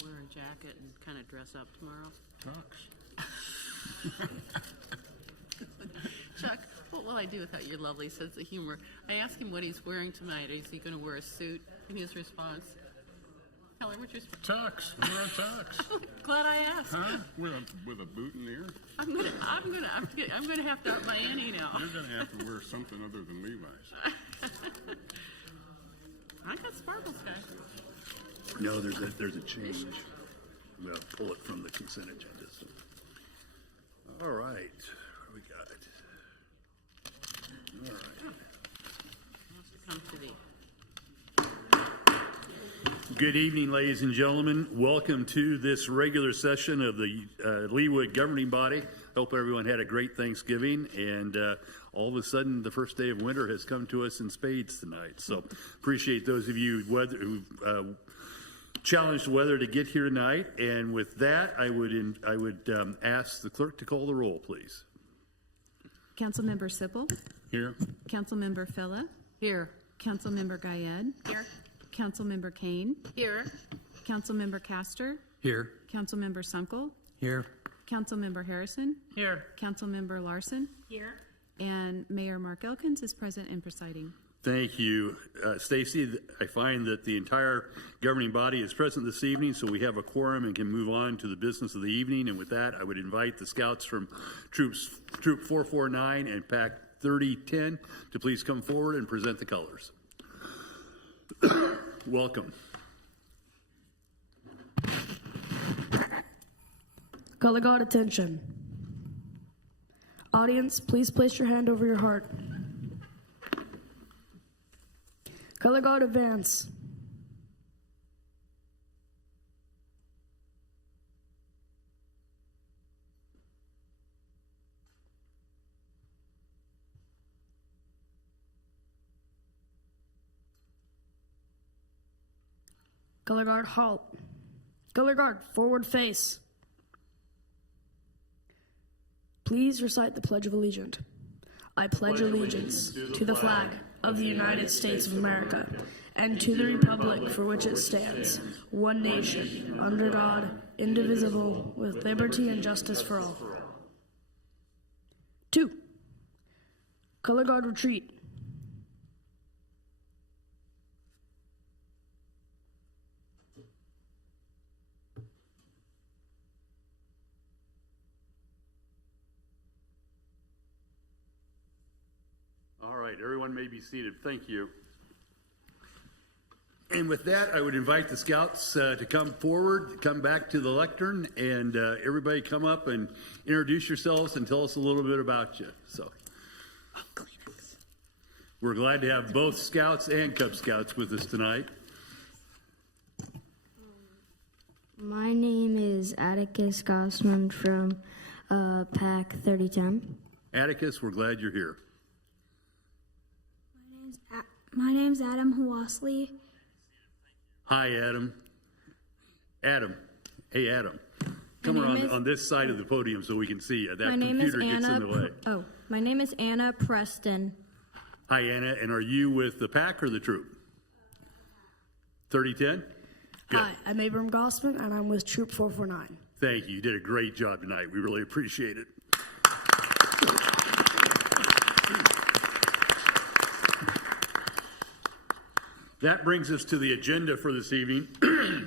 wear a jacket and kind of dress up tomorrow? Tux. Chuck, what will I do without your lovely sense of humor? I asked him what he's wearing tonight. Is he going to wear a suit? And his response, Keller, what's your response? Tux. We're a tux. Glad I asked. Huh? With a boot in the ear? I'm gonna have to up my ante now. You're going to have to wear something other than Levi's. I got sparkles, guys. No, there's a change. I'm going to pull it from the consent agenda. So. All right. What do we got? All right. Come to the Good evening, ladies and gentlemen. Welcome to this regular session of the Leawood governing body. Hope everyone had a great Thanksgiving, and all of a sudden the first day of winter has come to us in spades tonight. So appreciate those of you who challenged the weather to get here tonight. And with that, I would ask the clerk to call the roll, please. Councilmember Sippel. Here. Councilmember Fella. here. Councilmember Guyed. Here. Councilmember Kane. Here. Councilmember Castor. Here. Councilmember Sunkel. Here. Councilmember Harrison. Here. Councilmember Larson. Here. And Mayor Mark Elkins is present and presiding. Thank you, Stacy. I find that the entire governing body is present this evening, so we have a quorum and can move on to the business of the evening. And with that, I would invite the scouts from Troop 449 and Pack 3010 to please come forward and present the colors. Welcome. Color guard attention. Audience, please place your hand over your heart. Color guard advance. Color guard halt. Color guard forward face. Please recite the Pledge of Allegiance. I pledge allegiance to the flag of the United States of America and to the republic for which it stands, one nation, under God, indivisible, with liberty and justice for all. 2. Color guard retreat. All right, everyone may be seated. Thank you. And with that, I would invite the scouts to come forward, come back to the lectern, and everybody come up and introduce yourselves and tell us a little bit about you. So, we're glad to have both Scouts and Cub Scouts with us tonight. My name is Atticus Gossman from Pack 3010. Atticus, we're glad you're here. My name's Adam Hawasley. Hi, Adam. Adam. Hey, Adam. Come around on this side of the podium so we can see you. That computer gets in the way. Oh, my name is Anna Preston. Hi, Anna. And are you with the Pack or the Troop? 3010? Good. Hi, I'm Abram Gossman, and I'm with Troop 449. Thank you. You did a great job tonight. We really appreciate it. That brings us to the agenda for this evening.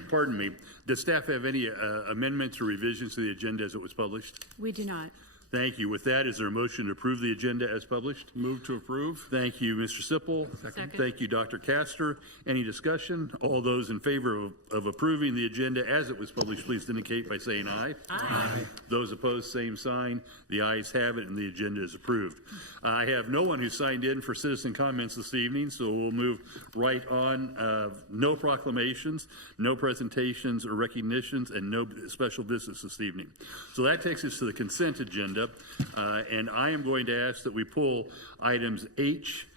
Pardon me. Does staff have any amendments or revisions to the agenda as it was published? We do not. Thank you. With that, is there a motion to approve the agenda as published? Move to approve. Thank you, Mr. Sippel. Second. Thank you, Dr. Castor. Any discussion? All those in favor of approving the agenda as it was published, please indicate by saying aye. Aye. Those opposed, same sign. The ayes have it, and the agenda is approved. I have no one who signed in for citizen comments this evening, so we'll move right on. No proclamations, no presentations or recognitions, and no special business this evening. So that takes us to the consent agenda, and I am going to ask that we pull items H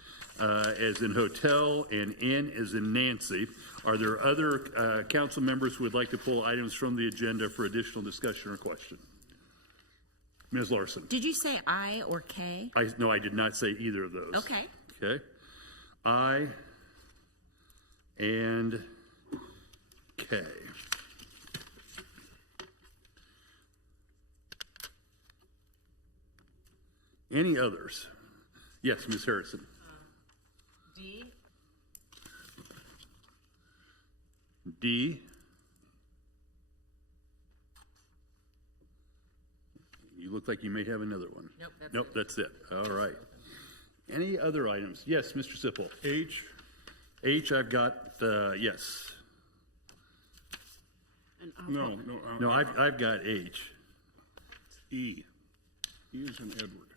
as in hotel and N as in Nancy. Are there other council members who would like to pull items from the agenda for additional discussion or question? Ms. Larson. Did you say I or K? No, I did not say either of those. Okay. Okay. I and K. Any others? Yes, Ms. Harrison. D. D. You look like you may have another one. Nope, that's it. That's it. All right. Any other items? Yes, Mr. Sipple. H, H, I've got, yes. And no, No, I've got H. E. E is in Edward.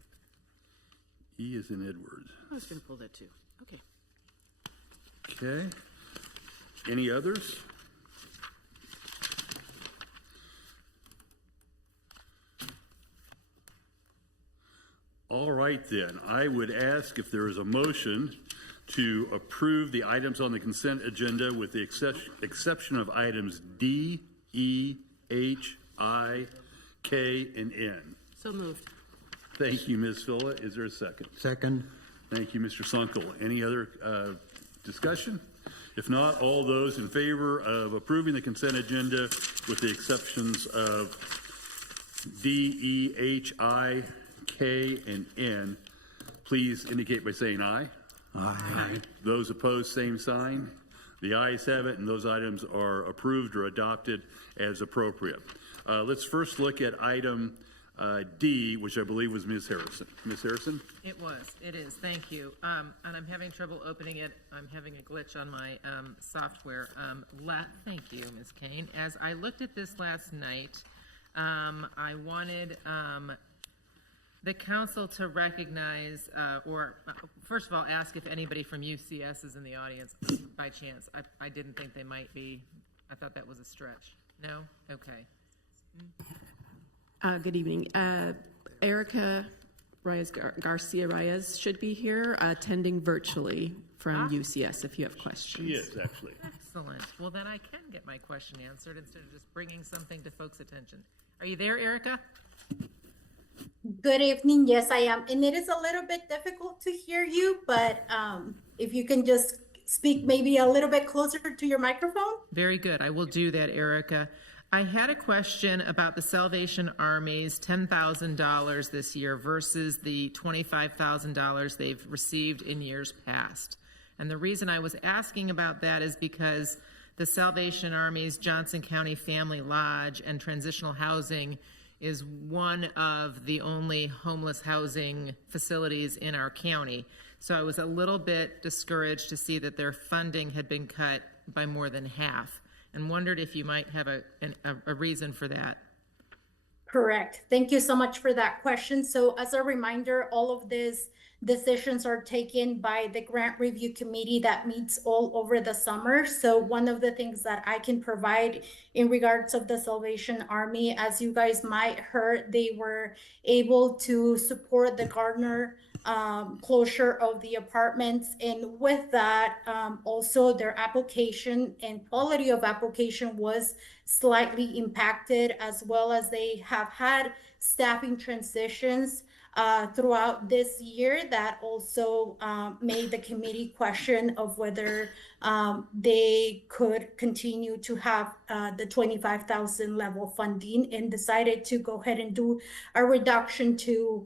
E is in Edward. I was going to pull that too. Okay. Okay. Any others? All right, then. I would ask if there is a motion to approve the items on the consent agenda with the exception of items D, E, H, I, K, and N. So moved. Thank you, Ms. Phila. Is there a second? Second. Thank you, Mr. Sunkel. Any other discussion? If not, all those in favor of approving the consent agenda with the exceptions of D, E, H, I, K, and N, please indicate by saying aye. Aye. Those opposed, same sign. The ayes have it, and those items are approved or adopted as appropriate. Let's first look at item D, which I believe was Ms. Harrison. Ms. Harrison? It is, thank you. And I'm having trouble opening it. I'm having a glitch on my software. Thank you, Ms. Kane. As I looked at this last night, I wanted the council to recognize, first of all, ask if anybody from UCS is in the audience by chance. I didn't think they might be. I thought that was a stretch. No? Okay. Good evening. Erica Garcia Reyes should be here, attending virtually from UCS if you have questions. She is, actually. Excellent. Well, then I can get my question answered instead of just bringing something to folks' attention. Are you there, Erica? Good evening. Yes, I am. And it is a little bit difficult to hear you, but if you can just speak maybe a little bit closer to your microphone. Very good. I will do that, Erica. I had a question about the Salvation Army's $10,000 this year versus the $25,000 they've received in years past. And the reason I was asking about that is because the Salvation Army's Johnson County Family Lodge and Transitional Housing is one of the only homeless housing facilities in our county. So I was a little bit discouraged to see that their funding had been cut by more than half, and wondered if you might have a reason for that. Correct. Thank you so much for that question. So as a reminder, all of these decisions are taken by the grant review committee that meets all over the summer. So one of the things that I can provide in regards of the Salvation Army, as you guys might heard, they were able to support the Gardner closure of the apartments, and with that also their application and quality of application was slightly impacted, as well as they have had staffing transitions throughout this year that also made the committee question of whether they could continue to have the 25,000 level funding, and decided to go ahead and do a reduction to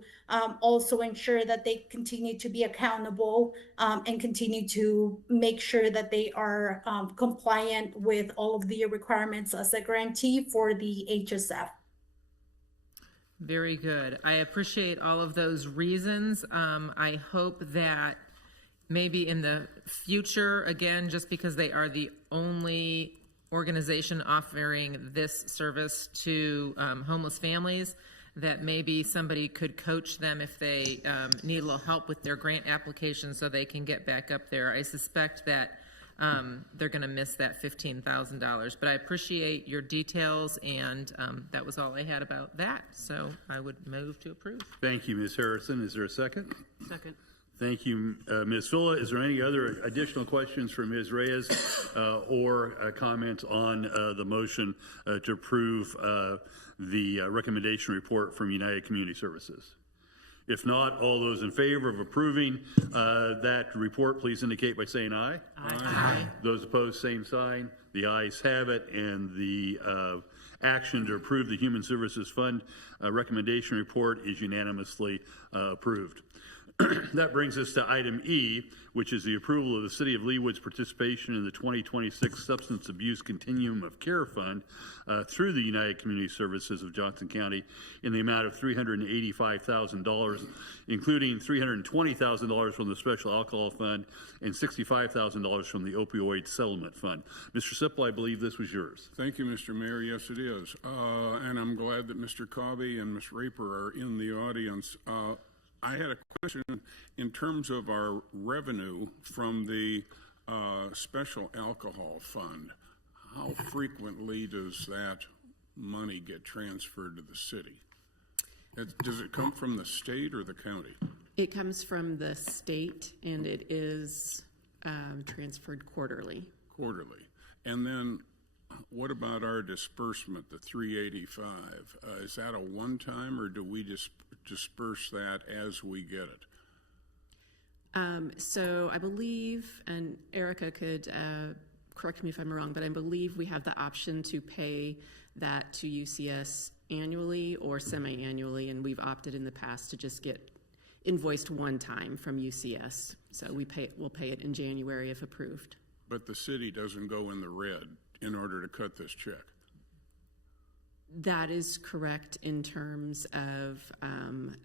also ensure that they continue to be accountable and continue to make sure that they are compliant with all of the requirements as a grantee for the HSF. Very good. I appreciate all of those reasons. I hope that maybe in the future, again, just because they are the only organization offering this service to homeless families, that maybe somebody could coach them if they need a little help with their grant application so they can get back up there. I suspect that they're going to miss that $15,000. But I appreciate your details, and that was all I had about that. So I would move to approve. Thank you, Ms. Harrison. Is there a second? Second. Thank you, Ms. Phila. Is there any other additional questions for Ms. Reyes or comments on the motion to approve the recommendation report from United Community Services? If not, all those in favor of approving that report, please indicate by saying aye. Aye. Those opposed, same sign. The ayes have it, and the action to approve the Human Services Fund recommendation report is unanimously approved. That brings us to item E, which is the approval of the City of Leawood's participation in the 2026 Substance Abuse Continuum of Care Fund through the United Community Services of Johnson County in the amount of $385,000, including $320,000 from the Special Alcohol Fund and $65,000 from the Opioid Settlement Fund. Mr. Sipple, I believe this was yours. Thank you, Mr. Mayor. Yes, it is. And I'm glad that Mr. Cobby and Ms. Raper are in the audience. I had a question in terms of our revenue from the Special Alcohol Fund. How frequently does that money get transferred to the city? Does it come from the state or the county? It comes from the state, and it is transferred quarterly. Quarterly. And then what about our disbursement, the 385? Is that a one-time, or do we just disperse that as we get it? So I believe, and Erica could correct me if I'm wrong, but I believe we have the option to pay that to UCS annually or semi-annually, and we've opted in the past to just get invoiced one time from UCS. So we'll pay it in January if approved. But the city doesn't go in the red in order to cut this check. That is correct in terms of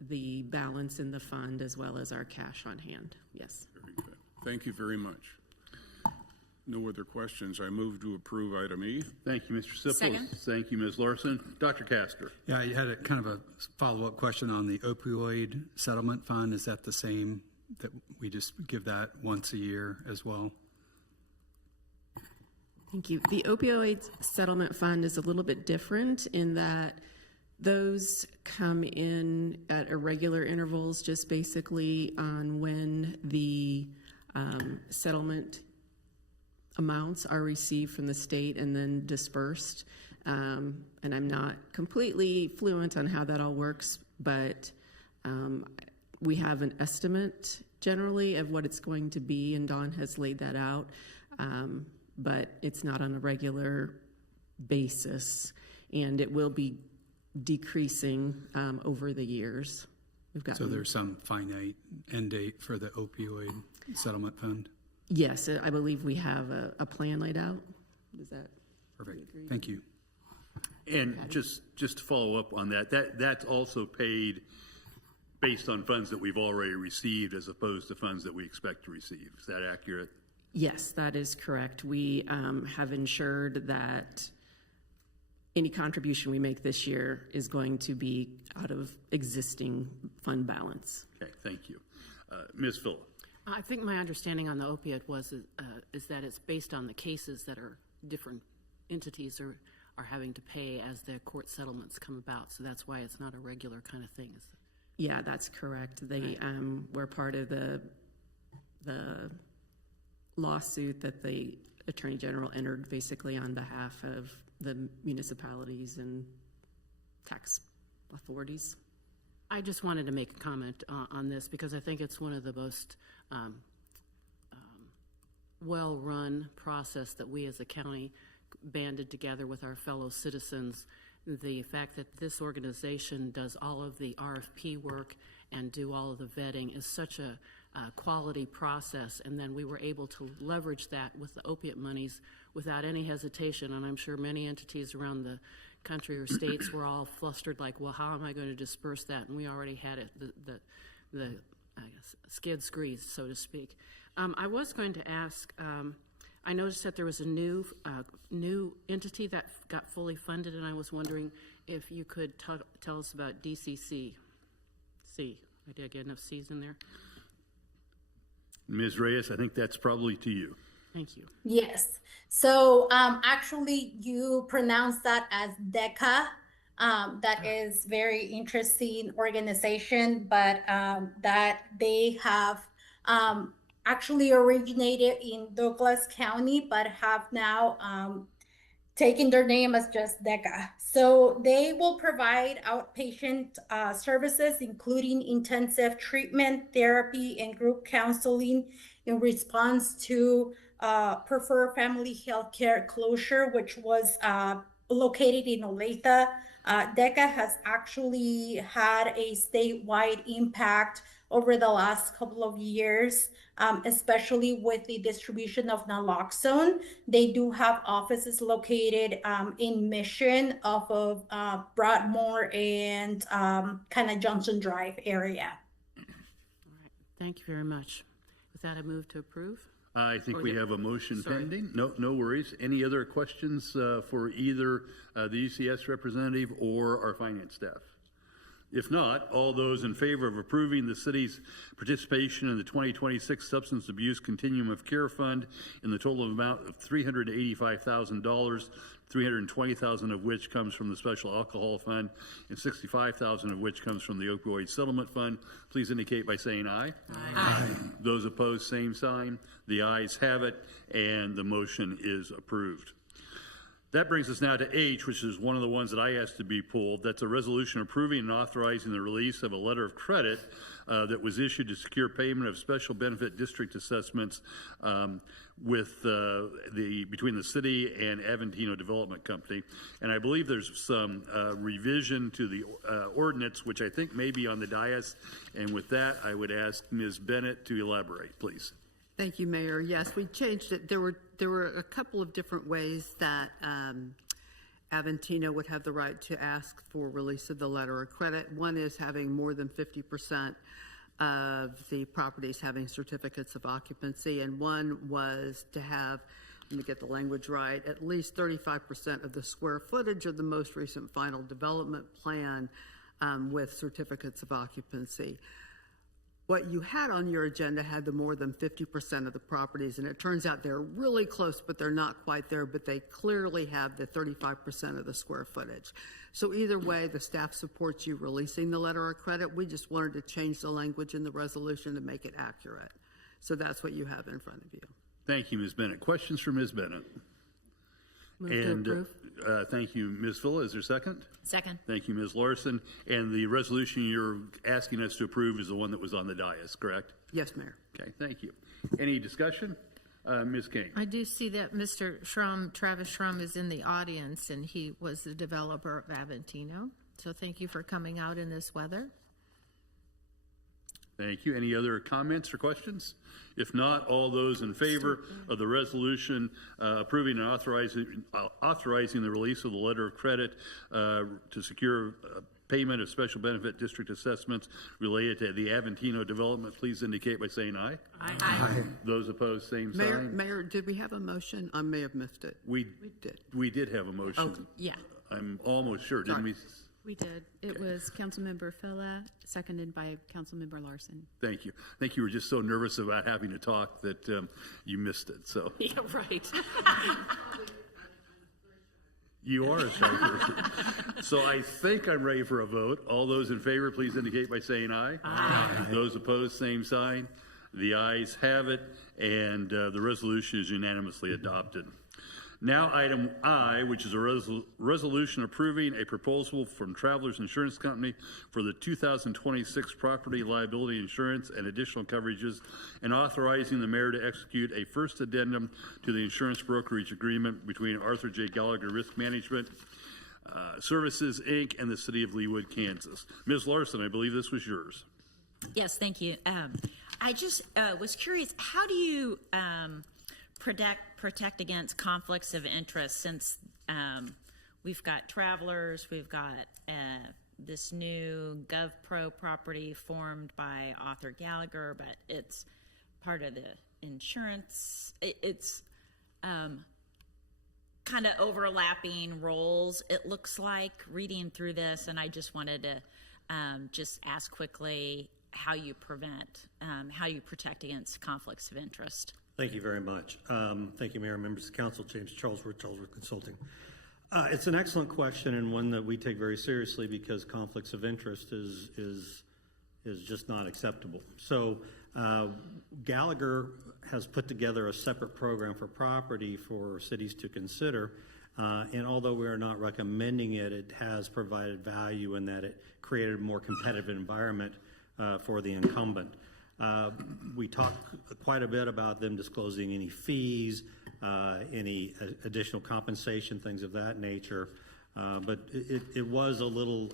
the balance in the fund as well as our cash on hand. Yes. Very good. Thank you very much. No other questions. I move to approve item E. Thank you, Mr. Sipple. Second. Thank you, Ms. Larson. Dr. Castor. Yeah, you had a kind of a follow-up question on the opioid settlement fund. Is that the same, that we just give that once a year as well? Thank you. The opioid settlement fund is a little bit different in that those come in at irregular intervals, just basically on when the settlement amounts are received from the state and then dispersed. And I'm not completely fluent on how that all works, but we have an estimate generally of what it's going to be, and Dawn has laid that out. But it's not on a regular basis, and it will be decreasing over the years. So there's some finite end date for the opioid settlement fund? Yes, I believe we have a plan laid out. Is that perfect? Thank you. And just to follow up on that's also paid based on funds that we've already received as opposed to funds that we expect to receive. Is that accurate? Yes, that is correct. We have ensured that any contribution we make this year is going to be out of existing fund balance. Okay, thank you. Ms. Phillip. I think my understanding on the opiate is that it's based on the cases that are different entities are having to pay as their court settlements come about. So that's why it's not a regular kind of thing. Yeah, that's correct. They were part of the lawsuit that the Attorney General entered basically on behalf of the municipalities and tax authorities. I just wanted to make a comment on this because I think it's one of the most well-run process that we as a county banded together with our fellow citizens. The fact that this organization does all of the RFP work and do all of the vetting is such a quality process, and then we were able to leverage that with the opiate monies without any hesitation. And I'm sure many entities around the country or states were all flustered, like, well, how am I going to disperse that? And we already had it, the skid greased, so to speak. I was going to ask, I noticed that there was a new entity that got fully funded, and I was wondering if you could tell us about DCC. Did I get enough C's in there? Ms. Reyes, I think that's probably to you. Thank you. Yes. So actually, you pronounce that as DECA. That is very interesting organization, but that they have actually originated in Douglas County, but have now taking their name as just DECA. So they will provide outpatient services, including intensive treatment, therapy, and group counseling in response to Preferred Family Healthcare closure, which was located in Olathe. DECA has actually had a statewide impact over the last couple of years, especially with the distribution of naloxone. They do have offices located in Mission off of Broadmoor and kind of Johnson Drive area. All right, thank you very much. With that, I move to approve. I think we have a motion Sorry. pending. No worries. Any other questions for either the ECS representative or our finance staff? If not, all those in favor of approving the city's participation in the 2026 Substance Abuse Continuum of Care Fund in the total amount of $385,000, $320,000 of which comes from the Special Alcohol Fund, and $65,000 of which comes from the Opioid Settlement Fund, please indicate by saying aye. Aye. Those opposed, same sign. The ayes have it, and the motion is approved. That brings us now to H, which is one of the ones that I asked to be pulled. That's a resolution approving and authorizing the release of a letter of credit that was issued to secure payment of special benefit district assessments between the city and Aventino Development Company. And I believe there's some revision to the ordinance, which I think may be on the dais. And with that, I would ask Ms. Bennett to elaborate, please. Thank you, Mayor. Yes, we changed it. There were a couple of different ways that Aventino would have the right to ask for release of the letter of credit. One is having more than 50% of the properties having certificates of occupancy, and one was to have, let me get the language right, at least 35% of the square footage of the most recent final development plan with certificates of occupancy. What you had on your agenda had the more than 50% of the properties, and it turns out they're really close, but they're not quite there, but they clearly have the 35% of the square footage. So either way, the staff supports you releasing the letter of credit. We just wanted to change the language in the resolution to make it accurate. So that's what you have in front of you. Thank you, Ms. Bennett. Questions for Ms. Bennett? Move to approve. Thank you, Ms. Villa. Is there a second? Second. Thank you, Ms. Larson. And the resolution you're asking us to approve is the one that was on the dais, correct? Yes, Mayor. Okay, thank you. Any discussion? Ms. King. I do see that Mr. Schrum, Travis Schrum, is in the audience, and he was the developer of Aventino. So thank you for coming out in this weather. Thank you. Any other comments or questions? If not, all those in favor of the resolution approving and authorizing the release of the letter of credit to secure payment of special benefit district assessments related to the Aventino development, please indicate by saying aye. Aye. Those opposed, same sign. Mayor, did we have a motion? I may have missed it. We did. We did have a motion. Oh, Yeah. I'm almost sure, didn't we? We did. It was Councilmember Fella, seconded by Councilmember Larson. Thank you. I think you were just so nervous about having to talk that you missed it. So Yeah, right. you are a shy person. So I think I'm ready for a vote. All those in favor, please indicate by saying aye. Aye. Those opposed, same sign. The ayes have it, and the resolution is unanimously adopted. Now, item I, which is a resolution approving a proposal from Travelers Insurance Company for the 2026 property liability insurance and additional coverages, and authorizing the mayor to execute a first addendum to the insurance brokerage agreement between Arthur J. Gallagher Risk Management Services, Inc., and the city of Leawood, Kansas. Ms. Larson, I believe this was yours. Yes, thank you. I just was curious, how do you protect against conflicts of interest, since we've got Travelers, we've got this new GovPro property formed by Arthur Gallagher, but it's part of the insurance. It's kind of overlapping roles, it looks like, reading through this, and I just wanted to just ask quickly how you how you protect against conflicts of interest. Thank you very much. Thank you, Mayor, members of Council. James Charlesworth, Charlesworth Consulting. It's an excellent question, and one that we take very seriously, because conflicts of interest is just not acceptable. So Gallagher has put together a separate program for property for cities to consider And although we are not recommending it, it has provided value in that it created a more competitive environment for the incumbent. We talked quite a bit about them disclosing any fees, any additional compensation, things of that nature. But it was a little,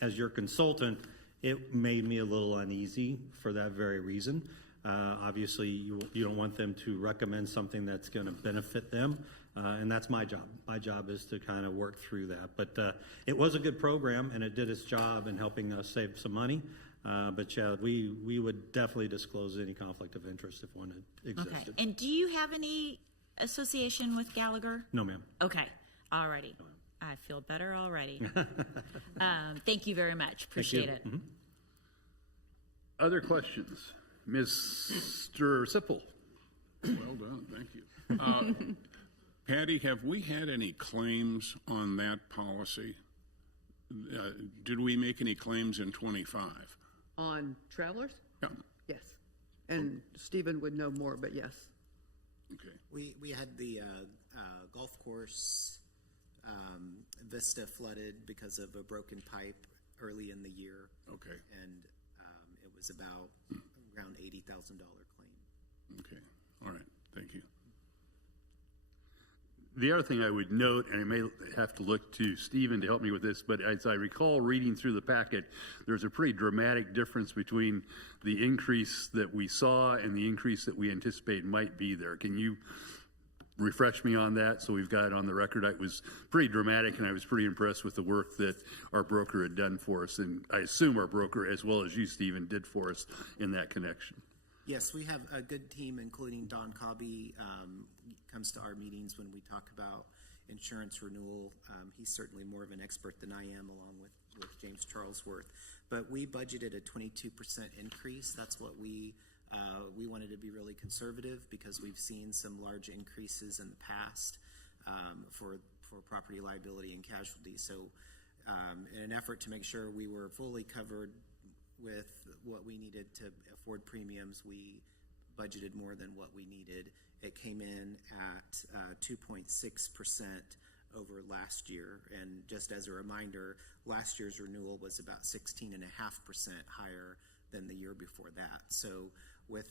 as your consultant, it made me a little uneasy for that very reason. Obviously, you don't want them to recommend something that's going to benefit them, and that's my job. My job is to kind of work through that. But it was a good program, and it did its job in helping us save some money. But yeah, we would definitely disclose any conflict of interest if one existed. Okay. And do you have any association with Gallagher? No, ma'am. Okay. Alrighty. I feel better already. Thank you very much. Appreciate it. Mm-hmm. Other questions? Mr. Sippel? Well done, thank you. Patty, have we had any claims on that policy? Did we make any claims in 25? On travelers? Yeah. Yes. And Stephen would know more, but yes. Okay. We had the golf course Vista flooded because of a broken pipe early in the year. Okay. And it was about around $80,000 claim. Okay. All right. Thank you. The other thing I would note, and I may have to look to Stephen to help me with this, but as I recall reading through the packet, there's a pretty dramatic difference between the increase that we saw and the increase that we anticipate might be there. Can you refresh me on that so we've got it on the record? It was pretty dramatic, and I was pretty impressed with the work that our broker had done for us, and I assume our broker, as well as you, Stephen, did for us in that connection. Yes, we have a good team, including Don Cobby, comes to our meetings when we talk about insurance renewal. He's certainly more of an expert than I am, along with James Charlesworth. But we budgeted a 22% increase. That's what we wanted to be really conservative because we've seen some large increases in the past for property liability and casualty. So in an effort to make sure we were fully covered with what we needed to afford premiums, we budgeted more than what we needed. It came in at 2.6% over last year. And just as a reminder, last year's renewal was about 16.5% higher than the year before that. So with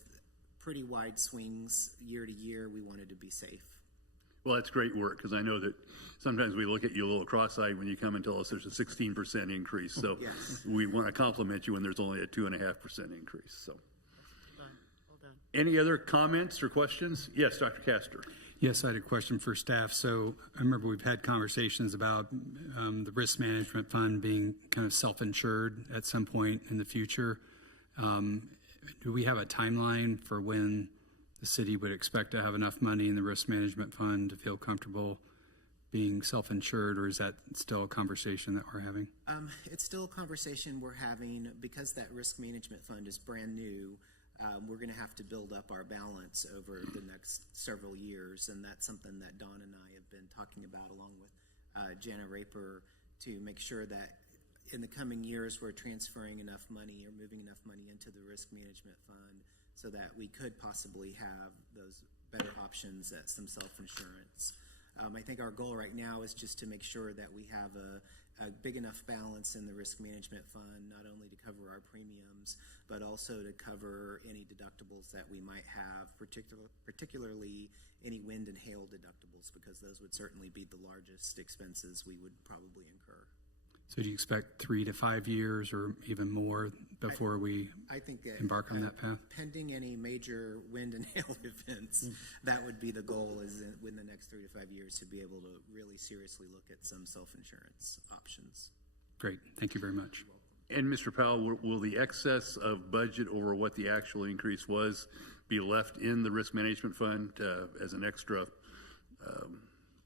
pretty wide swings year to year, we wanted to be safe. Well, that's great work, because I know that sometimes we look at you a little cross-eyed when you come and tell us there's a 16% increase. So Yes. we want to compliment you when there's only a 2.5% increase. So, Well done. any other comments or questions? Yes, Dr. Castor. Yes, I had a question for staff. So I remember we've had conversations about the risk management fund being kind of self-insured at some point in the future. Do we have a timeline for when the city would expect to have enough money in the risk management fund to feel comfortable being self-insured, or is that still a conversation that we're having? It's still a conversation we're having because that risk management fund is brand new. We're going to have to build up our balance over the next several years, and that's something that Don and I have been talking about along with Jana Raper to make sure that in the coming years we're transferring enough money or moving enough money into the risk management fund so that we could possibly have those better options at some self-insurance. I think our goal right now is just to make sure that we have a big enough balance in the risk management fund, not only to cover our premiums, but also to cover any deductibles that we might have, particularly any wind and hail deductibles, because those would certainly be the largest expenses we would probably incur. So do you expect 3 to 5 years or even more before we embark on that path? Pending any major wind and hail events, that would be the goal, is within the next 3 to 5 years to be able to really seriously look at some self-insurance options. Great. Thank you very much. And Mr. Powell, will the excess of budget over what the actual increase was be left in the risk management fund as an extra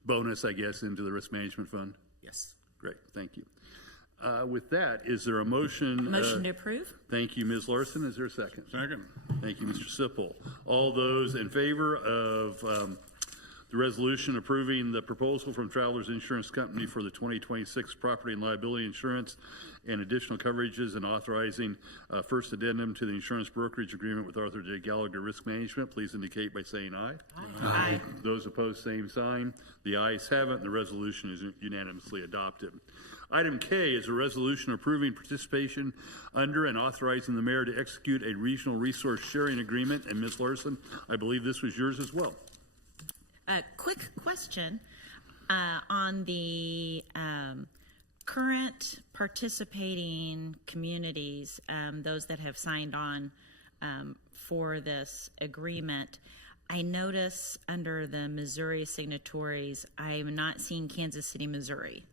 bonus, I guess, into the risk management fund? Yes. Great. Thank you. With that, is there a motion? Motion to approve? Thank you, Ms. Larson. Is there a second? Second. Thank you, Mr. Sippel. All those in favor of The resolution approving the proposal from Travelers Insurance Company for the 2026 property and liability insurance and additional coverages, and authorizing first addendum to the insurance brokerage agreement with Arthur J. Gallagher Risk Management, please indicate by saying aye. Aye. Those opposed, same sign. The ayes have it, and the resolution is unanimously adopted. Item K is a resolution approving participation under and authorizing the mayor to execute a regional resource sharing agreement. And Ms. Larson, I believe this was yours as well. Quick question on the current participating communities, those that have signed on for this agreement. I notice under the Missouri signatories, I am not seeing Kansas City, Missouri.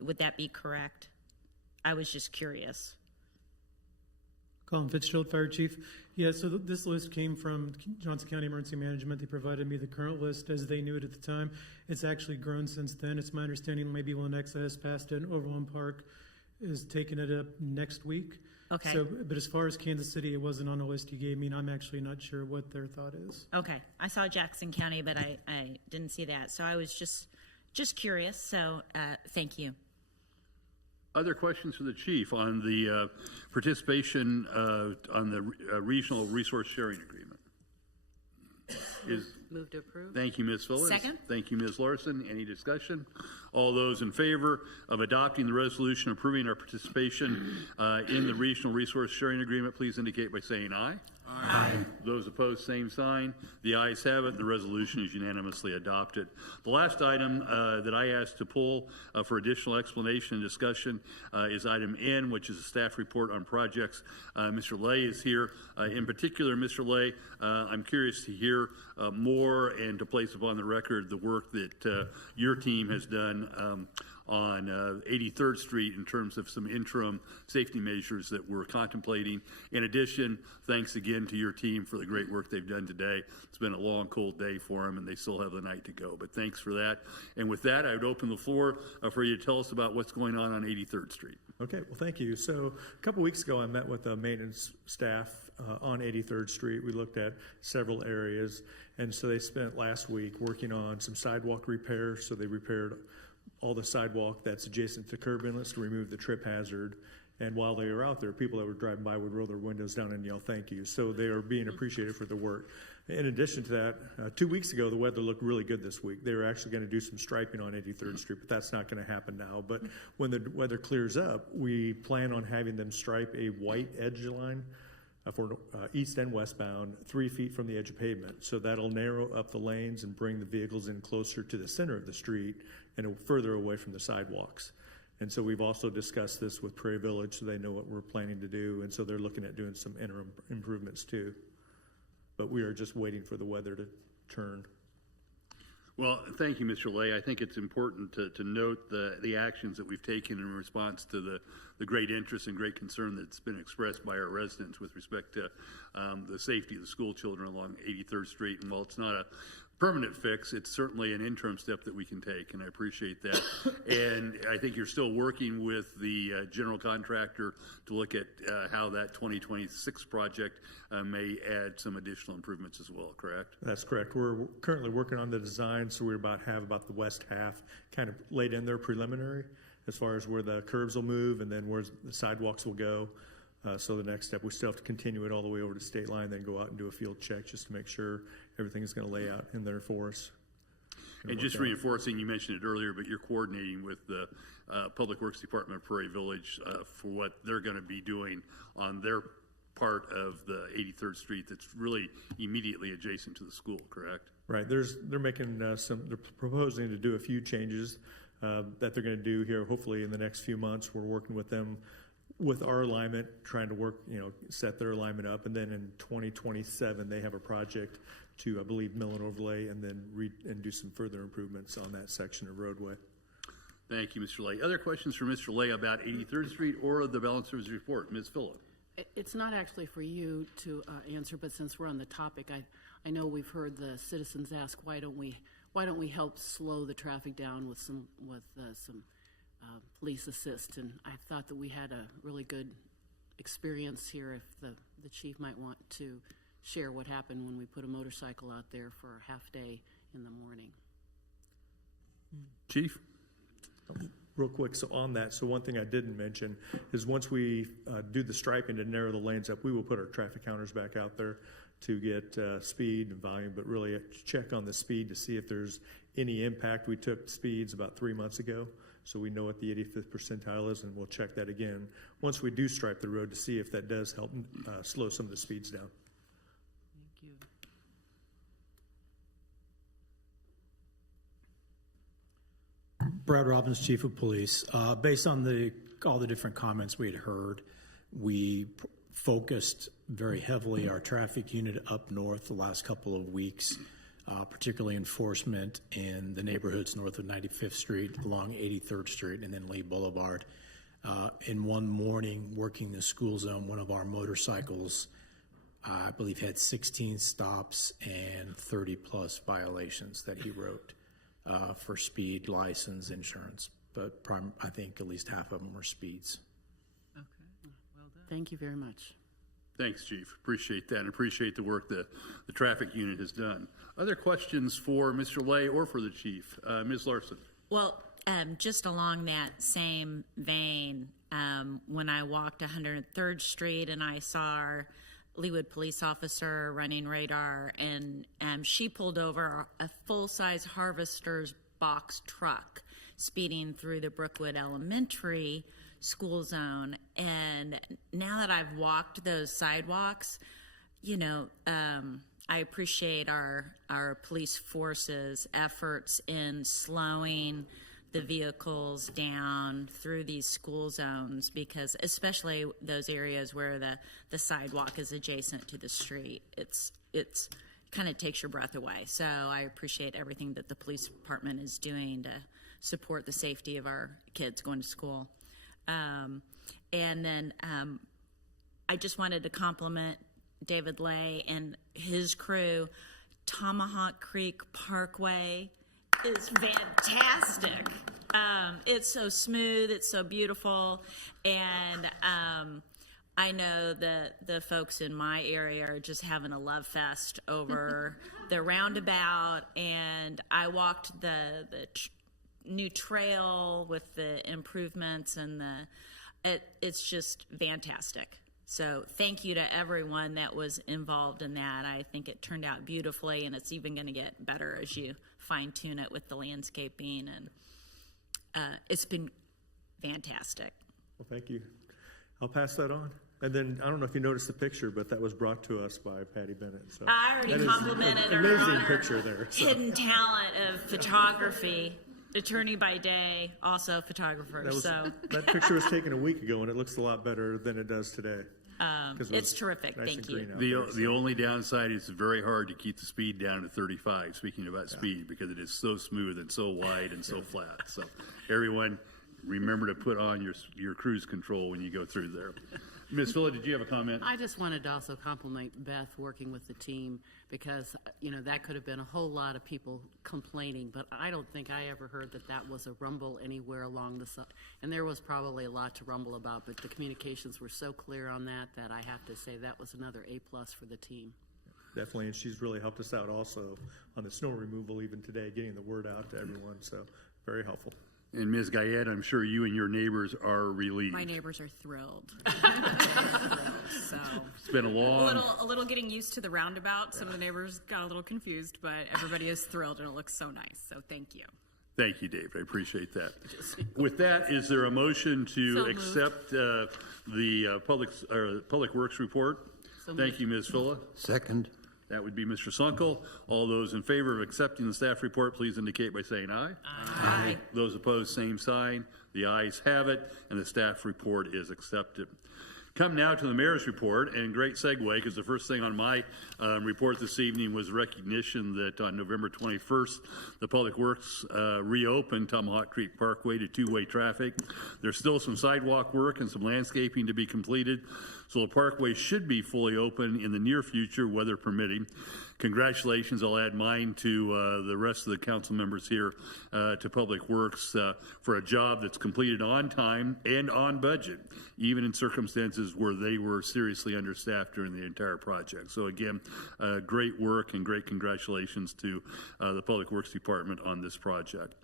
Would that be correct? I was just curious. Colin Fitzgerald, Fire Chief. Yeah, so this list came from Johnson County Emergency Management. They provided me the current list as they knew it at the time. It's actually grown since then. It's my understanding maybe Lenexa has passed it, and Overland Park is taking it up next week. Okay. So, but as far as Kansas City, it wasn't on the list you gave me, and I'm actually not sure what their thought is. Okay. I saw Jackson County, but I didn't see that. So I was just curious. So thank you. Other questions for the chief on the participation on the regional resource sharing agreement? Move to approve. Thank you, Ms. Phillips. Second. Thank you, Ms. Larson. Any discussion? All those in favor of adopting the resolution approving our participation in the regional resource sharing agreement, please indicate by saying aye. Aye. Those opposed, same sign. The ayes have it. The resolution is unanimously adopted. The last item that I asked to pull for additional explanation and discussion is item N, which is a staff report on projects. Mr. Lay is here. In particular, Mr. Lay, I'm curious to hear more and to place upon the record the work that your team has done on 83rd Street in terms of some interim safety measures that we're contemplating. In addition, thanks again to your team for the great work they've done today. It's been a long, cold day for them, and they still have the night to go. But thanks for that. And with that, I would open the floor for you to tell us about what's going on 83rd Street. Okay, well, thank you. So a couple weeks ago, I met with the maintenance staff on 83rd Street. We looked at several areas, and so they spent last week working on some sidewalk repairs. So they repaired all the sidewalk that's adjacent to curb inlets to remove the trip hazard. And while they were out there, people that were driving by would roll their windows down and yell thank you. So they are being appreciated for the work. In addition to that, 2 weeks ago, the weather looked really good this week. They were actually going to do some striping on 83rd Street, but that's not going to happen now. But when the weather clears up, we plan on having them stripe a white edge line for east and westbound, 3 feet from the edge of pavement. So that'll narrow up the lanes and bring the vehicles in closer to the center of the street and further away from the sidewalks. And so we've also discussed this with Prairie Village, so they know what we're planning to do. And so they're looking at doing some interim improvements too. But we are just waiting for the weather to turn. Well, thank you, Mr. Lay. I think it's important to note the actions that we've taken in response to the great interest and great concern that's been expressed by our residents with respect to the safety of the school children along 83rd Street. And while it's not a permanent fix, it's certainly an interim step that we can take, and I appreciate that. And I think you're still working with the general contractor to look at how that 2026 project may add some additional improvements as well, correct? That's correct. We're currently working on the design, so we have about the west half kind of laid in there preliminary as far as where the curbs will move and then where the sidewalks will go. So the next step, we still have to continue it all the way over to state line, then go out and do a field check just to make sure everything is going to lay out in there for us. And just reinforcing, you mentioned it earlier, but you're coordinating with the Public Works Department of Prairie Village for what they're going to be doing on their part of the 83rd Street that's really immediately adjacent to the school, correct? Right. They're making they're proposing to do a few changes that they're going to do here, hopefully in the next few months. We're working with them with our alignment, trying to work, set their alignment up. And then in 2027, they have a project to, I believe, mill and overlay and then do some further improvements on that section of roadway. Thank you, Mr. Lay. Other questions for Mr. Lay about 83rd Street or the balance of his report? Ms. Phillip. It's not actually for you to answer, but since we're on the topic, I know we've heard the citizens ask, why don't we help slow the traffic down with some police assist, and I thought that we had a really good experience here. If the chief might want to share what happened when we put a motorcycle out there for a half day in the morning. Chief? Real quick, so on that, so one thing I didn't mention is once we do the striping to narrow the lanes up, we will put our traffic counters back out there to get speed and volume, but really check on the speed to see if there's any impact. We took speeds about 3 months ago, so we know what the 85th percentile is, and we'll check that again once we do stripe the road to see if that does help slow some of the speeds down. Thank you. Brad Robbins, Chief of Police. Based on all the different comments we had heard, we focused very heavily our traffic unit up north the last couple of weeks, particularly enforcement in the neighborhoods north of 95th Street, along 83rd Street, and then Lee Boulevard. In one morning, working the school zone, one of our motorcycles, I believe, had 16 stops and 30-plus violations that he wrote for speed, license, insurance. But I think at least half of them were speeds. Okay, well done. Thank you very much. Thanks, Chief. Appreciate that, and appreciate the work that the traffic unit has done. Other questions for Mr. Lay or for the Chief? Ms. Larson? Well, just along that same vein, when I walked 103rd Street and I saw our Leawood police officer running radar, and she pulled over a full-size Harvester's box truck speeding through the Brookwood Elementary school zone. And now that I've walked those sidewalks, you know, I appreciate our police force's efforts in slowing the vehicles down through these school zones, because especially those areas where the sidewalk is adjacent to the street, it's kind of takes your breath away. So I appreciate everything that the police department is doing to support the safety of our kids going to school. And then I just wanted to compliment David Lay and his crew. Tomahawk Creek Parkway is fantastic. It's so smooth, it's so beautiful, and I know that the folks in my area are just having a love fest over the roundabout, and I walked the new trail with the improvements, and it's just fantastic. So thank you to everyone that was involved in that. I think it turned out beautifully, and it's even going to get better as you fine-tune it with the landscaping, and it's been fantastic. Well, thank you. I'll pass that on. And then, I don't know if you noticed the picture, but that was brought to us by Patty Bennett. So I already complimented her amazing on her picture there. So. hidden talent of photography. Attorney by day, also photographer. That picture was taken a week ago, and it looks a lot better than it does today. It's terrific. Nice Thank and you. green out there, The only downside is it's very hard to keep the speed down to 35, speaking about speed, because it is so smooth and so wide and so flat. So everyone, remember to put on your cruise control when you go through there. Ms. Villa, did you have a comment? I just wanted to also compliment Beth working with the team, because, you know, that could have been a whole lot of people complaining, but I don't think I ever heard that was a rumble anywhere along the side. And there was probably a lot to rumble about, but the communications were so clear on that I have to say that was another A+ for the team. Definitely, and she's really helped us out also on the snow removal even today, getting the word out to everyone, so very helpful. And Ms. Guyette, I'm sure you and your neighbors are relieved. My neighbors are thrilled. So It's been a little getting used to the roundabout. Some of the neighbors got a little confused, but everybody is thrilled, and it looks so nice. So thank you. Thank you, Dave. I appreciate that. With that, is there a motion to accept the Public Works report? Thank you, Ms. Villa. Second. That would be Mr. Sunkel. All those in favor of accepting the staff report, please indicate by saying aye. Aye. Those opposed, same sign. The ayes have it, and the staff report is accepted. Come now to the mayor's report, and great segue, because the first thing on my report this evening was recognition that on November 21st, the Public Works reopened Tomahawk Creek Parkway to two-way traffic. There's still some sidewalk work and some landscaping to be completed, so the parkway should be fully open in the near future, weather permitting. congratulations. I'll add mine to the rest of the council members here to Public Works for a job that's completed on time and on budget, even in circumstances where they were seriously understaffed during the entire project. So again, great work and great congratulations to the Public Works Department on this project.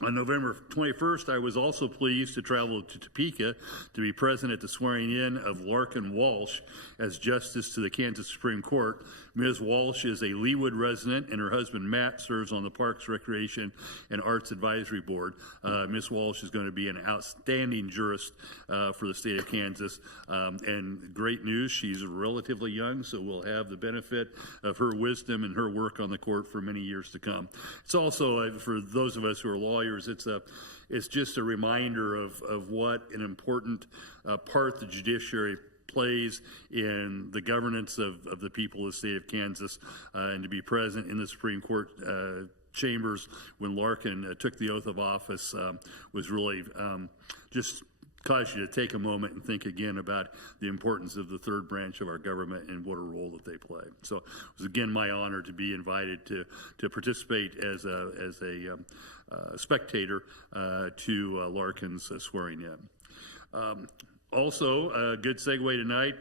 On November 21st, I was also pleased to travel to Topeka to be present at the swearing-in of Larkin Walsh as Justice to the Kansas Supreme Court. Ms. Walsh is a Leawood resident, and her husband, Matt, serves on the Parks, Recreation, and Arts Advisory Board. Ms. Walsh is going to be an outstanding jurist for the state of Kansas. And great news, she's relatively young, so we'll have the benefit of her wisdom and her work on the court for many years to come. It's also, for those of us who are lawyers, it's just a reminder of what an important part the judiciary plays in the governance of the people of the state of Kansas, and to be present in the Supreme Court chambers when Larkin took the oath of office was really just cause you to take a moment and think again about the importance of the third branch of our government and what a role that they play. So it was again my honor to be invited to participate as a spectator to Larkin's swearing in. Also, a good segue tonight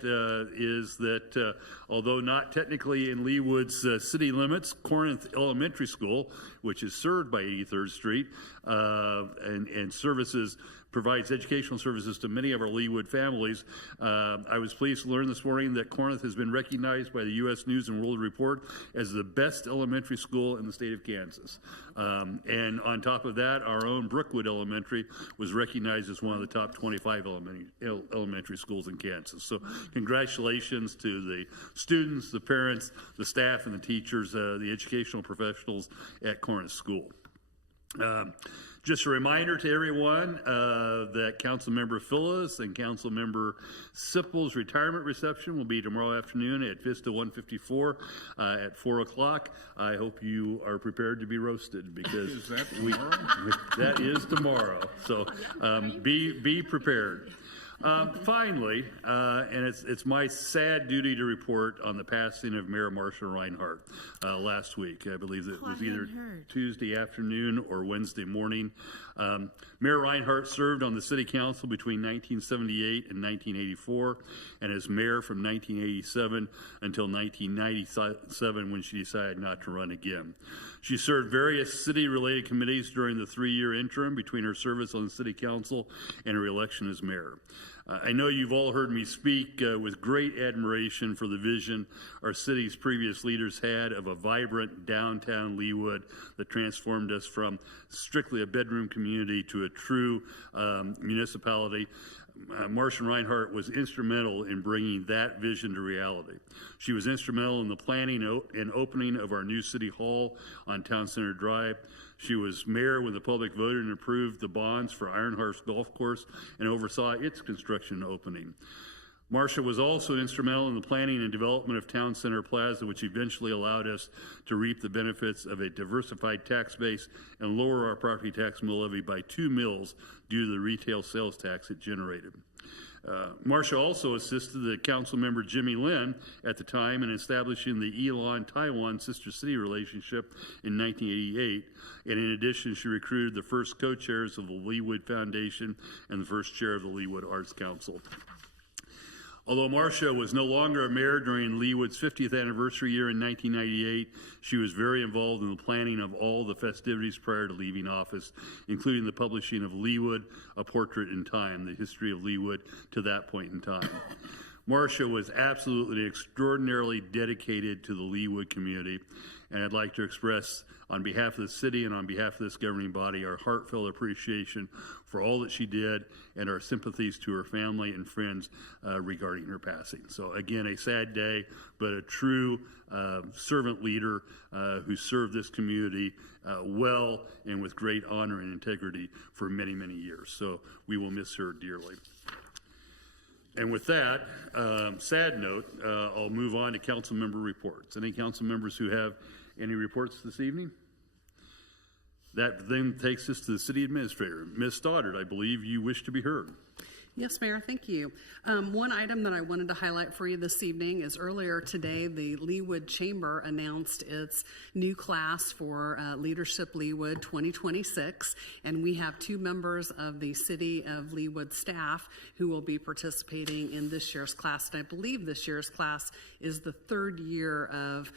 is that although not technically in Leawood's city limits, Corinth Elementary School, which is served by 83rd Street and provides educational services to many of our Leawood families. I was pleased to learn this morning that Corinth has been recognized by the U.S. News and World Report as the best elementary school in the state of Kansas. And on top of that, our own Brookwood Elementary was recognized as one of the top 25 elementary schools in Kansas. So congratulations to the students, the parents, the staff, and the teachers, the educational professionals at Corinth School. Just a reminder to everyone that Councilmember Phyllis and Councilmember Sippel's retirement reception will be tomorrow afternoon at Vista 154 at 4 o'clock. I hope you are prepared to be roasted because Is that tomorrow? that is tomorrow. So be prepared. Finally, and it's my sad duty to report on the passing of Mayor Marcia Reinhardt last week. I believe it was either Tuesday afternoon or Wednesday morning. Mayor Reinhardt served on the city council between 1978 and 1984, and as mayor from 1987 until 1997 when she decided not to run again. She served various city-related committees during the 3-year interim between her service on the city council and her election as mayor. I know you've all heard me speak with great admiration for the vision our city's previous leaders had of a vibrant downtown Leawood that transformed us from strictly a bedroom community to a true municipality. Marcia Reinhardt was instrumental in bringing that vision to reality. She was instrumental in the planning and opening of our new City Hall on Town Center Drive. She was mayor when the public voted and approved the bonds for Iron Horse Golf Course and oversaw its construction opening. Marcia was also instrumental in the planning and development of Town Center Plaza, which eventually allowed us to reap the benefits of a diversified tax base and lower our property tax mill levy by 2 mills due to the retail sales tax it generated. Marcia also assisted the council member Jimmy Lin at the time in establishing the Elon-Taiwan sister city relationship in 1988. And in addition, she recruited the first co-chairs of the Leawood Foundation and the first chair of the Leawood Arts Council. Although Marcia was no longer a mayor during Leawood's 50th anniversary year in 1998, she was very involved in the planning of all the festivities prior to leaving office, including the publishing of Leawood, A Portrait in Time, the history of Leawood to that point in time. Marcia was absolutely extraordinarily dedicated to the Leawood community, and I'd like to express on behalf of the city and on behalf of this governing body our heartfelt appreciation for all that she did and our sympathies to her family and friends regarding her passing. So again, a sad day, but a true servant leader who served this community well and with great honor and integrity for many, many years. So we will miss her dearly. And with that sad note, I'll move on to council member reports. Any council members who have any reports this evening? That then takes us to the city administrator. Ms. Stoddard, I believe you wish to be heard. Yes, Mayor, thank you. One item that I wanted to highlight for you this evening is earlier today, the Leawood Chamber announced its new class for Leadership Leawood 2026, and we have 2 members of the City of Leawood staff who will be participating in this year's class, and I believe this year's class is the 3rd year of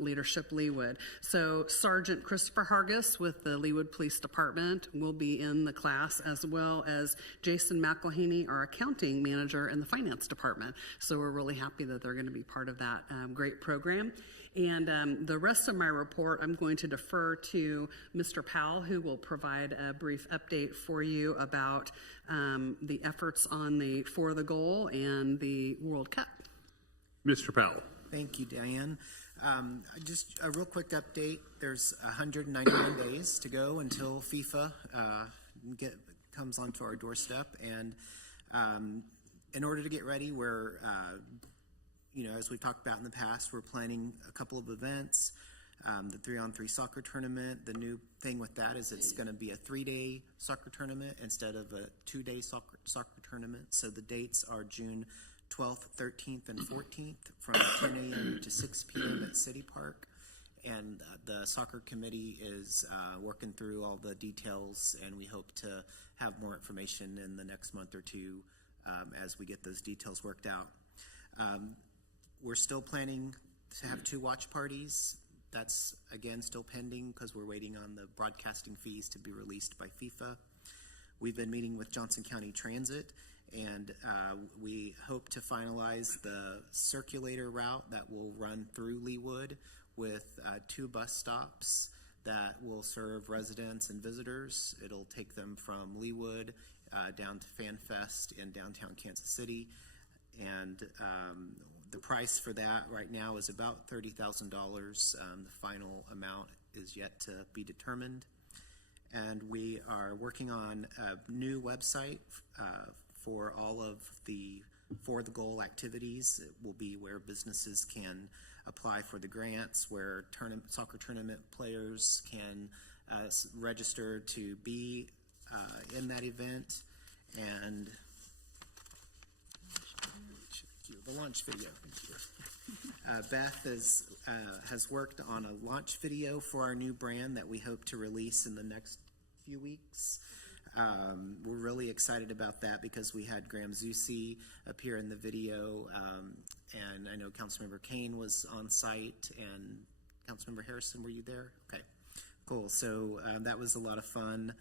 Leadership Leawood. So Sergeant Christopher Hargis with the Leawood Police Department will be in the class, as well as Jason McElhaney, our accounting manager in the finance department. So we're really happy that they're going to be part of that great program. And the rest of my report, I'm going to defer to Mr. Powell, who will provide a brief update for you about the efforts on the For the Goal and the World Cup. Mr. Powell. Thank you, Diane. Just a real quick update. There's 191 days to go until FIFA comes onto our doorstep. And in order to get ready, we're, as we've talked about in the past, we're planning a couple of events. The 3-on-3 soccer tournament. The new thing with that is it's going to be a 3-day soccer tournament instead of a 2-day soccer tournament. So the dates are June 12th, 13th, and 14th from 10 a.m. to 6 p.m. at City Park. And the soccer committee is working through all the details, and we hope to have more information in the next month or two as we get those details worked out. We're still planning to have 2 watch parties. That's, again, still pending because we're waiting on the broadcasting fees to be released by FIFA. We've been meeting with Johnson County Transit, and we hope to finalize the circulator route that will run through Leawood with 2 bus stops that will serve residents and visitors. It'll take them from Leawood down to FanFest in downtown Kansas City. And the price for that right now is about $30,000. The final amount is yet to be determined. And we are working on a new website for all of the For the Goal activities. It will be where businesses can apply for the grants, where soccer tournament players can register to be in that event, and the launch video. Beth has worked on a launch video for our new brand that we hope to release in the next few weeks. We're really excited about that because we had Graham Zusi appear in the video, and I know Councilmember Kane was on site, and Councilmember Harrison, were you there? Okay, cool. So that was a lot of fun.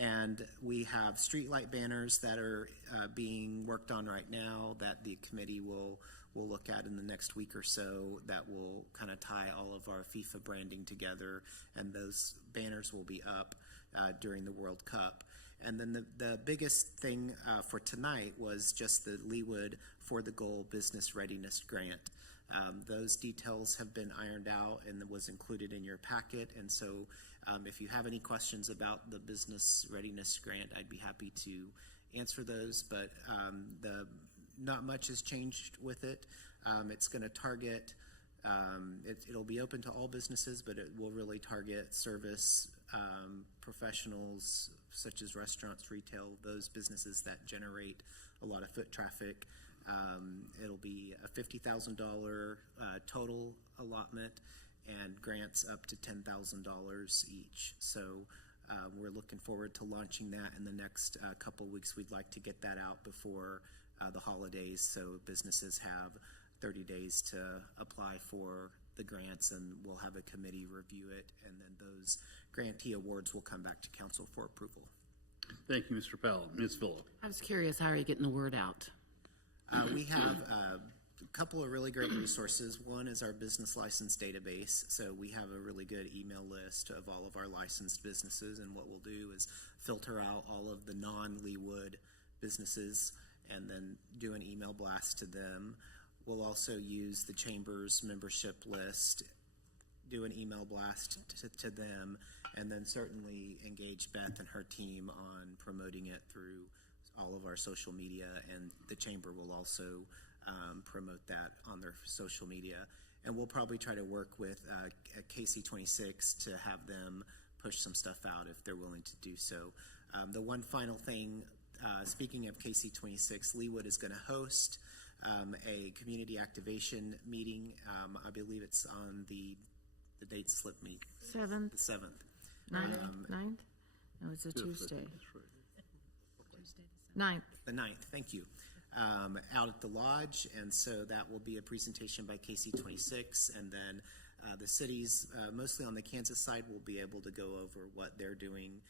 And we have streetlight banners that are being worked on right now that the committee will look at in the next week or so, that will kind of tie all of our FIFA branding together, and those banners will be up during the World Cup. And then the biggest thing for tonight was just the Leawood For the Goal Business Readiness Grant. Those details have been ironed out and was included in your packet. And so if you have any questions about the Business Readiness Grant, I'd be happy to answer those. But not much has changed with it. It's going to target, it'll be open to all businesses, but it will really target service professionals such as restaurants, retail, those businesses that generate a lot of foot traffic. It'll be a $50,000 total allotment and grants up to $10,000 each. So we're looking forward to launching that in the next couple weeks. We'd like to get that out before the holidays, so businesses have 30 days to apply for the grants, and we'll have a committee review it, and then those grantee awards will come back to council for approval. Thank you, Mr. Powell. Ms. Phillip. I was curious, how are you getting the word out? We have a couple of really great resources. One is our business license database. So we have a really good email list of all of our licensed businesses, and what we'll do is filter out all of the non-Leawood businesses and then do an email blast to them. We'll also use the Chamber's membership list, do an email blast to them, and then certainly engage Beth and her team on promoting it through all of our social media, and the Chamber will also promote that on their social media. And we'll probably try to work with KC26 to have them push some stuff out if they're willing to do so. The one final thing speaking of KC26, Leawood is going to host a community activation meeting. I believe it's on the date slipped me. 7th. The 7th. 9th? No, it's a Tuesday. 9th. The 9th, thank you. Out at the lodge, and so that will be a presentation by KC26, and then the cities, mostly on the Kansas side, will be able to go over what they're doing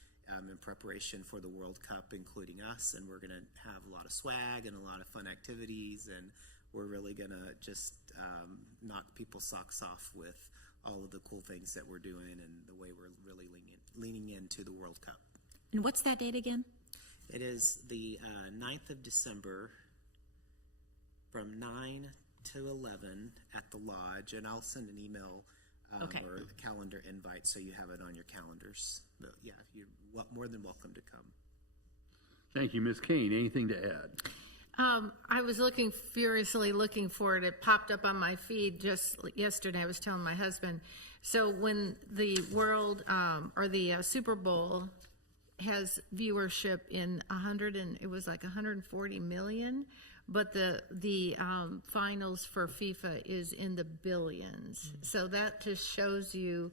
in preparation for the World Cup, including us, and we're going to have a lot of swag and a lot of fun activities, and we're really going to just knock people's socks off with all of the cool things that we're doing and the way we're really leaning into the World Cup. And what's that date again? It is the 9th of December from 9 to 11 at the lodge, and I'll send an email or a calendar invite so you have it on your calendars. But yeah, you're more than welcome to come. Thank you, Ms. Kane. Anything to add? I was furiously looking for it. It popped up on my feed just yesterday. I was telling my husband. So when the world or the Super Bowl has viewership in 140 million, but the finals for FIFA is in the billions. So that just shows you,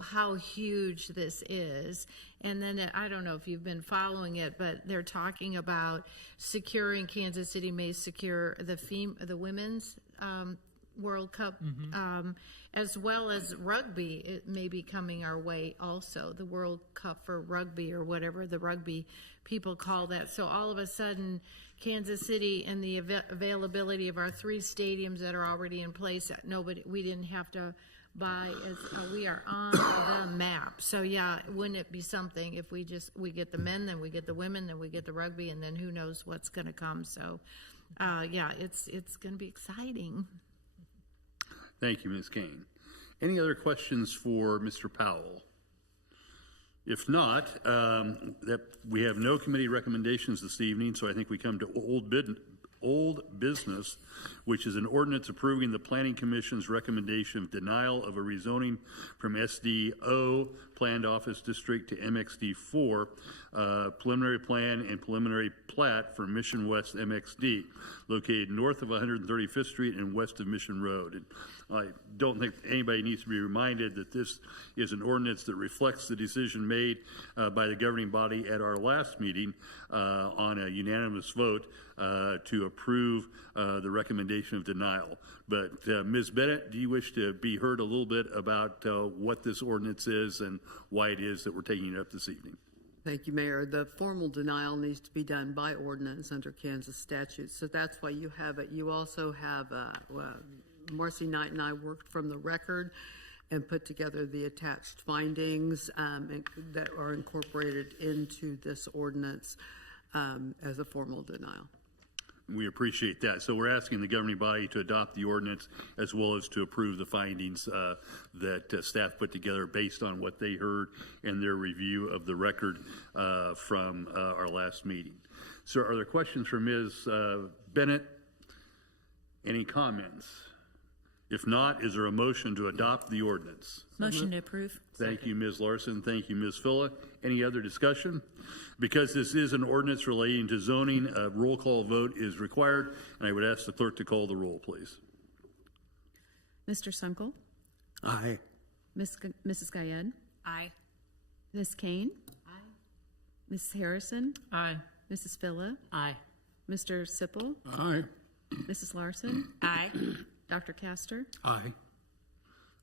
how huge this is. And then I don't know if you've been following it, but they're talking about securing Kansas City may secure the women's World Cup, as well as rugby. It may be coming our way also, the World Cup for rugby or whatever the rugby people call that. So all of a sudden, Kansas City and the availability of our 3 stadiums that are already in place, we didn't have to buy, we are on the map. So yeah, wouldn't it be something if we get the men, then we get the women, then we get the rugby, and then who knows what's going to come. So yeah, it's going to be exciting. Thank you, Ms. Kane. Any other questions for Mr. Powell? If not, that we have no committee recommendations this evening, so I think we come to old business, which is an ordinance approving the Planning Commission's recommendation of denial of a rezoning from SDO Planned Office District to MXD4 preliminary plan and preliminary plat for Mission West MXD, located north of 135th Street and west of Mission Road. And I don't think anybody needs to be reminded that this is an ordinance that reflects the decision made by the governing body at our last meeting on a unanimous vote to approve the recommendation of denial. But Ms. Bennett, do you wish to be heard a little bit about what this ordinance is and why it is that we're taking it up this evening? Thank you, Mayor. The formal denial needs to be done by ordinance under Kansas statute, so that's why you have it. You also have, Marcy Knight and I worked from the record and put together the attached findings that are incorporated into this ordinance as a formal denial. We appreciate that. So we're asking the governing body to adopt the ordinance as well as to approve the findings that staff put together based on what they heard in their review of the record from our last meeting. So are there questions for Ms. Bennett? Any comments? If not, is there a motion to adopt the ordinance? Motion to approve. Thank you, Ms. Larson. Thank you, Ms. Filla. Any other discussion? Because this is an ordinance relating to zoning, a roll call vote is required, and I would ask the clerk to call the roll, please. Mr. Sunkel? Aye. Mrs. Guyed? Aye. Ms. Kane? Aye. Mrs. Harrison? Aye. Mrs. Filla? Aye. Mr. Sipple? Aye. Mrs. Larson? Aye. Dr. Castor? Aye.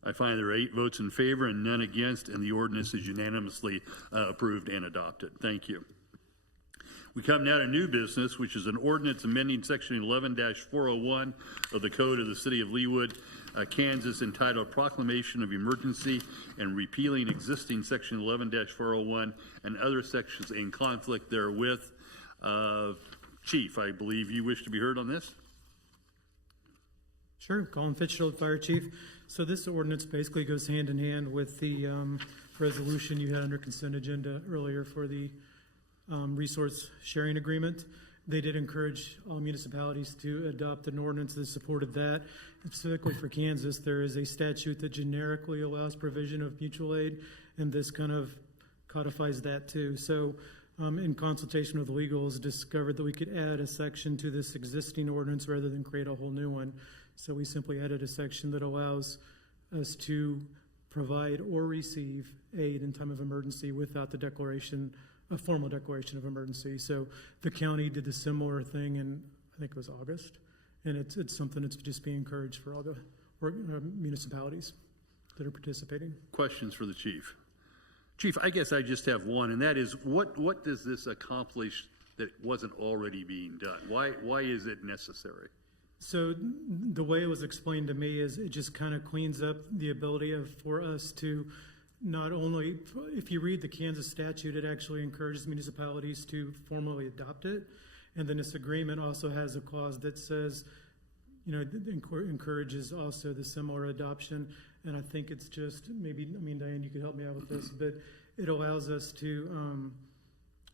I find there are 8 votes in favor and none against, and the ordinance is unanimously approved and adopted. Thank you. We come now to new business, which is an ordinance amending Section 11-401 of the Code of the City of Leawood, Kansas, entitled Proclamation of Emergency and repealing existing Section 11-401 and other sections in conflict therewith. Chief, I believe you wish to be heard on this? Sure, Colin Fitzgerald, Fire Chief. So this ordinance basically goes hand in hand with the resolution you had under consent agenda earlier for the resource sharing agreement. They did encourage all municipalities to adopt an ordinance that supported that. Specifically for Kansas, there is a statute that generically allows provision of mutual aid, and this kind of codifies that too. So in consultation with legals, discovered that we could add a section to this existing ordinance rather than create a whole new one. So we simply added a section that allows us to provide or receive aid in time of emergency without the declaration, a formal declaration of emergency. So the county did a similar thing in, I think it was August, and it's something that's just being encouraged for all the municipalities that are participating. Questions for the chief? Chief, I guess I just have one, and that is, what does this accomplish that wasn't already being done? Why is it necessary? So the way it was explained to me is it just kind of cleans up the ability for us to not only, if you read the Kansas statute, it actually encourages municipalities to formally adopt it. And then this agreement also has a clause that says, you know, encourages also the similar adoption. And I think it's just maybe, I mean, Diane, you could help me out with this, but it allows us to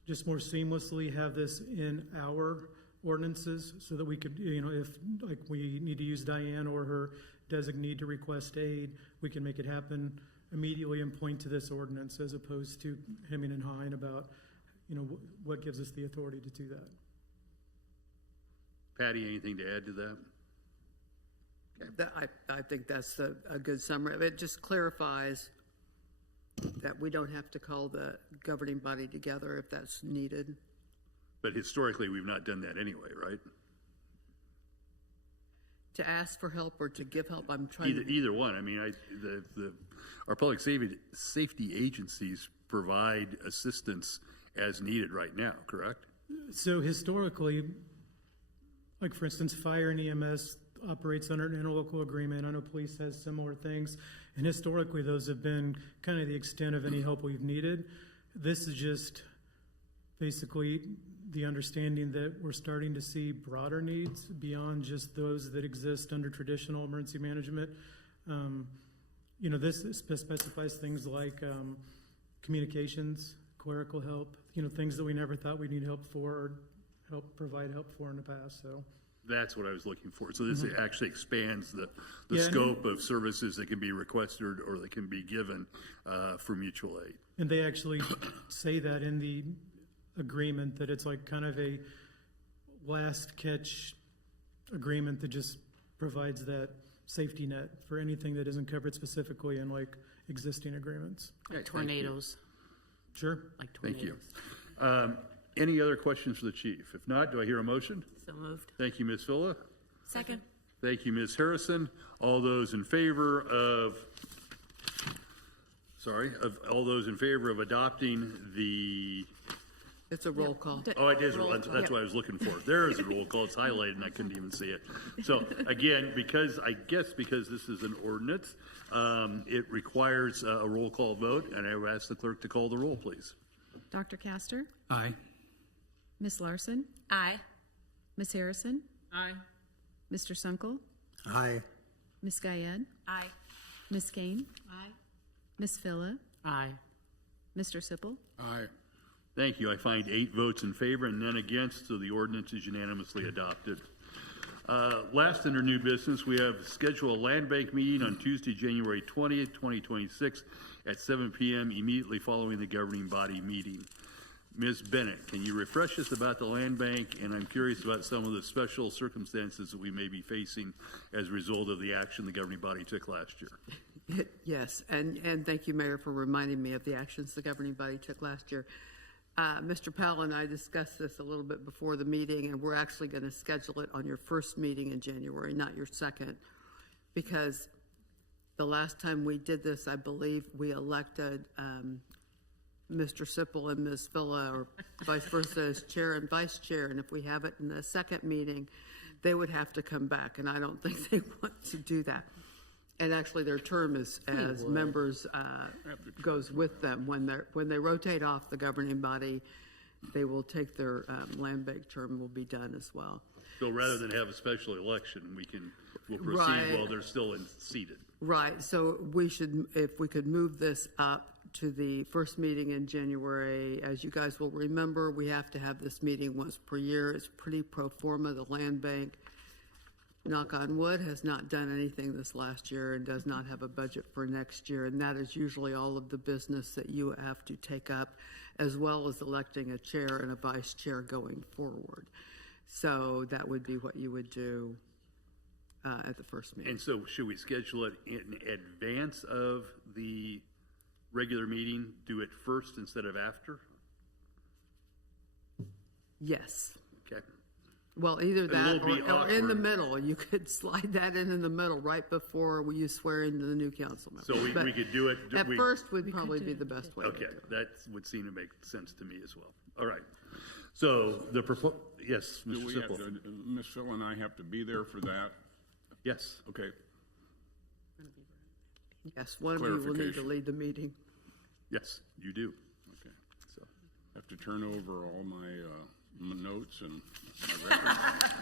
just more seamlessly have this in our ordinances so that we could, you know, if like we need to use Diane or her designee to request aid, we can make it happen immediately and point to this ordinance as opposed to hemming and hawing about, you know, what gives us the authority to do that. Patty, anything to add to that? I think that's a good summary. It just clarifies that we don't have to call the governing body together if that's needed. But historically, we've not done that anyway, right? To ask for help or to give help, I'm trying Either one. I mean, our public safety agencies provide assistance as needed right now, correct? So historically, like for instance, fire and EMS operates under an interlocal agreement. I know police has similar things. And historically, those have been kind of the extent of any help we've needed. This is just basically the understanding that we're starting to see broader needs beyond just those that exist under traditional emergency management. You know, this specifies things like communications, clerical help, you know, things that we never thought we'd need help for or provide help for in the past. So that's what I was looking for. So this actually expands the Yeah, scope of services that can be requested or that can be given for mutual aid. And they actually say that in the agreement, that it's like kind of a last catch agreement that just provides that safety net for anything that isn't covered specifically in like existing agreements. Like tornadoes. Sure. Like tornadoes. Thank you. Any other questions for the chief? If not, do I hear a motion? So moved. Thank you, Ms. Villa. Second. Thank you, Ms. Harrison. All those in favor of all those in favor of adopting the... It's a roll call. Oh, it is. That's what I was looking for. There is a roll call. It's highlighted, and I couldn't even see it. So again, because this is an ordinance, it requires a roll call vote, and I would ask the clerk to call the roll, please. Dr. Castor? Aye. Ms. Larson? Aye. Ms. Harrison? Aye. Mr. Sunkel? Aye. Ms. Guyed? Aye. Ms. Kane? Aye. Ms. Phila? Aye. Mr. Sipple? Aye. Thank you. I find 8 votes in favor and none against, so the ordinance is unanimously adopted. Last under new business, we have scheduled a land bank meeting on Tuesday, January 20th, 2026 at 7 p.m. immediately following the governing body meeting. Ms. Bennett, can you refresh us about the land bank? And I'm curious about some of the special circumstances that we may be facing as a result of the action the governing body took last year. Yes, and thank you, Mayor, for reminding me of the actions the governing body took last year. Mr. Powell and I discussed this a little bit before the meeting, and we're actually going to schedule it on your first meeting in January, not your second, because the last time we did this, I believe we elected Mr. Sipple and Ms. Villa, or vice versa, as chair and vice chair, and if we have it in the second meeting, they would have to come back, and I don't think they want to do that. And actually, their term as members goes with them. When they rotate off the governing body, they will take their land bank term will be done as well. So rather than have a special election, we'll proceed Right. while they're still seated. Right. So we should, if we could move this up to the first meeting in January. As you guys will remember, we have to have this meeting once per year. It's pretty pro forma, the land bank. knock on wood, has not done anything this last year and does not have a budget for next year. And that is usually all of the business that you have to take up, as well as electing a chair and a vice chair going forward. So that would be what you would do at the first meeting. And so should we schedule it in advance of the regular meeting? Do it first instead of after? Yes. Okay. Well, either that It'll be or in the awkward. middle. You could slide that in the middle right before you swear into the new council member. So we could do it. At first would probably be the best way. to Okay, do it. that would seem to make sense to me as well. All right. So the yes, Do Mr. we have Sipple. to, Ms. Phil and I have to be there for that? Yes. Okay. Yes, one of you will need to Clarification. lead the meeting. Yes, you do. Okay. So have to turn over all my notes and my records.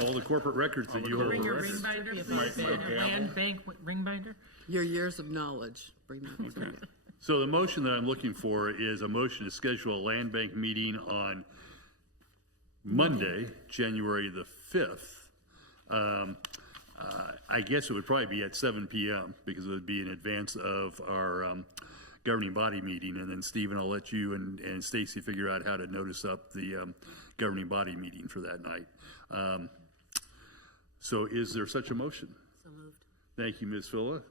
All the corporate records that you hold. Bring your records. ring binder, My please, and a gavel. land bank ring binder. Your years of knowledge. Bring that with you. So the motion that I'm looking for is a motion to schedule a land bank meeting on Monday, January the 5th. I guess it would probably be at 7 p.m. because it would be in advance of our governing body meeting. And then, Stephen, I'll let you and Stacy figure out how to notice up the governing body meeting for that night. So is there such a motion? So moved. Thank you, Ms. Villa.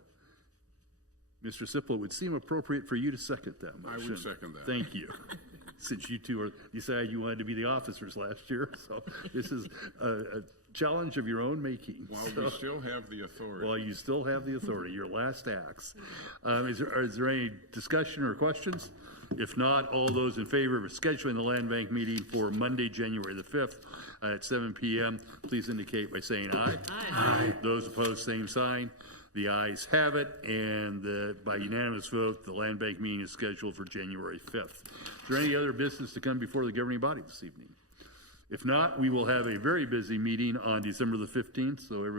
Mr. Sipple, it would seem appropriate for you to second that motion. I would second that. Thank you. Since you two decided you wanted to be the officers last year, so this is a challenge of your own making. While So- we still have the authority. Well, you still have the authority, your last acts. Is there any discussion or questions? If not, all those in favor of scheduling the land bank meeting for Monday, January the 5th at 7 p.m., please indicate by saying aye. Aye. Those opposed, same sign. The ayes have it, and by unanimous vote, the land bank meeting is scheduled for January 5th. Is there any other business to come before the governing body this evening? If not, we will have a very busy meeting on December the 15th, so everyone